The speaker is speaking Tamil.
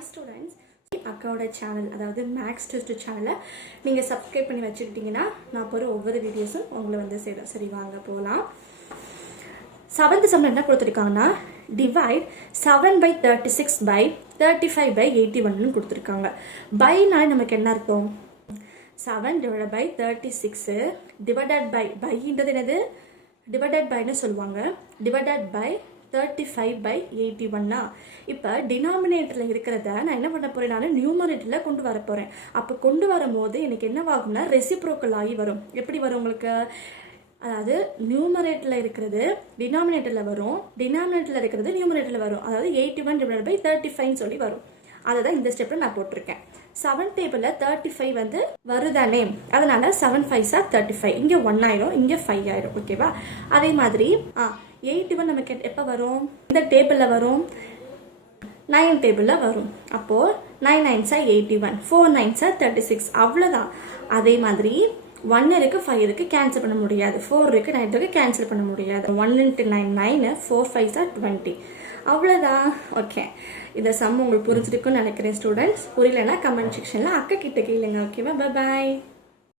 ஹாய் ஸ்டூடெண்ட்ஸ், அக்காவோட சேனல் அதாவது மேக்ஸ் டெஸ்ட் சேனலை நீங்கள் சப்ஸ்கிரைப் பண்ணி வச்சுக்கிட்டிங்கன்னா நான் போகிற ஒவ்வொரு வீடியோஸும் உங்களை வந்து சேரும். சரி வாங்க போகலாம். 7th சம் என்ன கொடுத்துருக்காங்கன்னா டிவைட் 7/36 by 35/81 கொடுத்துருக்காங்க. பைனால நமக்கு என்ன அர்த்தம்? 7/36 டிவைடட் பை பைன்றது என்னது? டிவைடட் பைன்னு சொல்லுவாங்க. Divided by 35/81. இப்போ டினாமினேட்டரில் இருக்கிறத நான் என்ன பண்ண போகிறேன், நான் நியூமரேட்டரில் கொண்டு வர போகிறேன். அப்போ கொண்டு வரும்போது எனக்கு என்னவாகும்னா ரெசிப்ரோக்கல் ஆகி வரும். எப்படி வரும் உங்களுக்கு? அதாவது நியூமரேட்டரில் இருக்கிறது டினாமினேட்டரில் வரும், டினாமினேட்டரில் இருக்கிறது நியூமரேட்டரில் வரும். அதாவது 81/35 சொல்லி வரும். அதை தான் இந்த ஸ்டெப்பில் நான் போட்டிருக்கேன். 7 டேபிளில் 35 வந்து வருதானே, அதனால 7 5s are 35. இங்கே 1 ஆயிரும், இங்கே 5 ஆயிரும். ஓகேவா? அதே மாதிரி 81 நமக்கு எப்போ வரும்? இந்த டேபிளில் வரும், 9 டேபிளில் வரும். அப்போது 9 9s are 81, 4 9s are 36. அவ்வளோதான். அதே மாதிரி 1 இருக்கு, 5 இருக்கு, கேன்சல் பண்ண முடியாது. 4 இருக்கு, 9 இருக்கு, கேன்சல் பண்ண முடியாது. 1 × 9 9, 4 5s are 20. அவ்வளோதான். ஓகே, இந்த சம் உங்களுக்கு புரிஞ்சிருக்குன்னு நினைக்கிறேன் ஸ்டூடெண்ட்ஸ். புரியலன்னா கமெண்ட் செக்ஷனில் அக்கா கிட்ட கேளுங்க. ஓகேவா? பாய்.